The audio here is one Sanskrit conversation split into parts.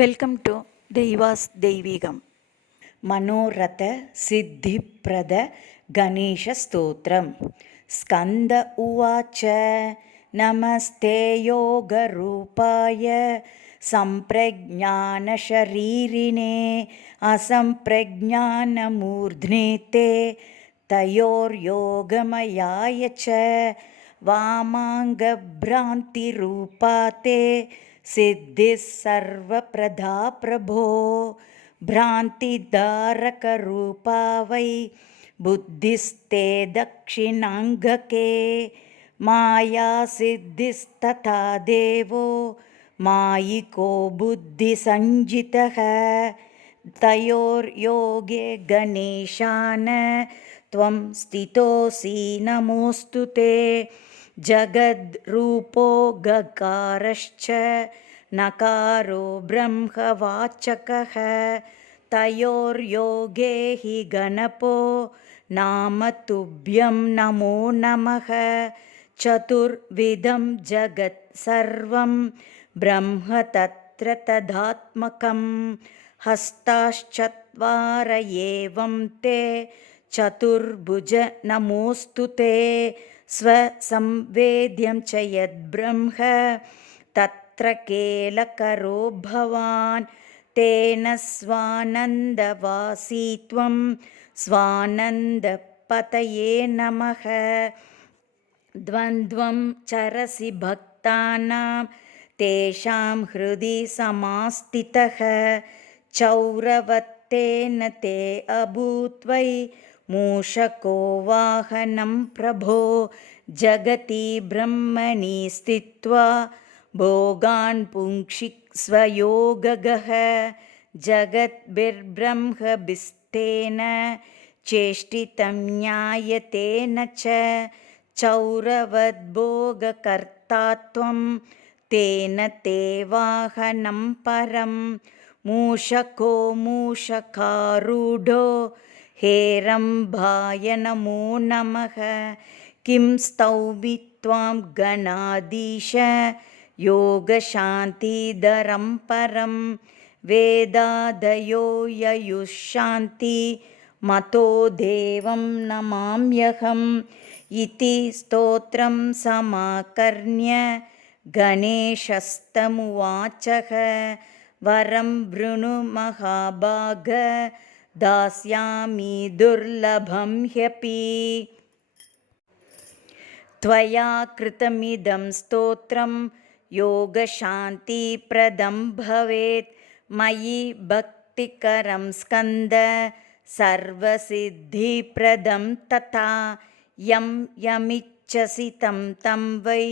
வெல்கம் டு தெய்வாஸ் தெய்வீகம். மனோரத சித்திப்ரத கணேசஸ்தோத்திரம். ஸ்கந்த உவாச்ச நமஸ்தே யோகரூபாய சம்பிரஜானசரீரிணே அசம்பிரஜானமூர்த்னே தே தயோர்யோகமயாய ச வாமாங்கப்ராந்திரூபா தே सिद्धिः सर्वप्रदा प्रभो भ्रान्तिदारकरूपा वै बुद्धिस्ते दक्षिणाङ्गके माया सिद्धिस्तथा देवो मायिको बुद्धिसञ्जितः तयोर्योगे गणेशान त्वं स्थितोऽसि नमोऽस्तु ते जगद्रूपो गकारश्च नकारो ब्रह्मवाचकः तयोर्योगे हि गणपो नाम तुभ्यं नमो नमः चतुर्विधं जगत् सर्वं ब्रह्म तत्र तदात्मकं हस्ताश्चत्वार एवं ते चतुर्भुज नमोऽस्तु ते स्वसंवेद्यं च यद्ब्रह्म तत्र केलकरो भवान् तेन स्वानन्दवासी त्वं स्वानन्दपतये नमः द्वन्द्वं चरसि भक्तानां तेषां हृदि समास्थितः चौरवत्तेन ते अभूत्वै मूषको वाहनं प्रभो जगति ब्रह्मणि स्थित्वा भोगान् पुंक्षि स्वयोगगः जगद्भिर्ब्रह्मभिस्तेन चेष्टितं न्यायतेन च चौरवद्भोगकर्तात्वं तेन ते वाहनं परं मूषको मूषकारूढो हेरम्भाय नमो नमः किं स्तौमि त्वां गणाधीश योगशान्तिधरं परं वेदादयो ययुःशान्ति मतो देवं नमाम्यहम् इति स्तोत्रं समाकर्ण्य गणेशस्तमुवाचः वरं वृणु महाभाग दास्यामि दुर्लभं ह्यपि त्वया कृतमिदं स्तोत्रं योगशान्तिप्रदं भवेत् मयि भक्तिकरं स्कन्द सर्वसिद्धिप्रदं तथा यं यमिच्छसि तं तं वै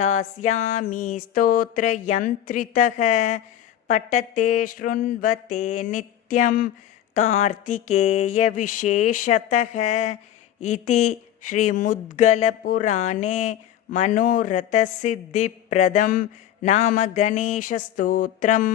दास्यामि स्तोत्रयन्त्रितः पठते शृण्वते नित्यं कार्तिकेयविशेषतः इति श्रीमुद्गलपुराणे मनोरथसिद्धिप्रदं नाम गणेशस्तोत्रम्.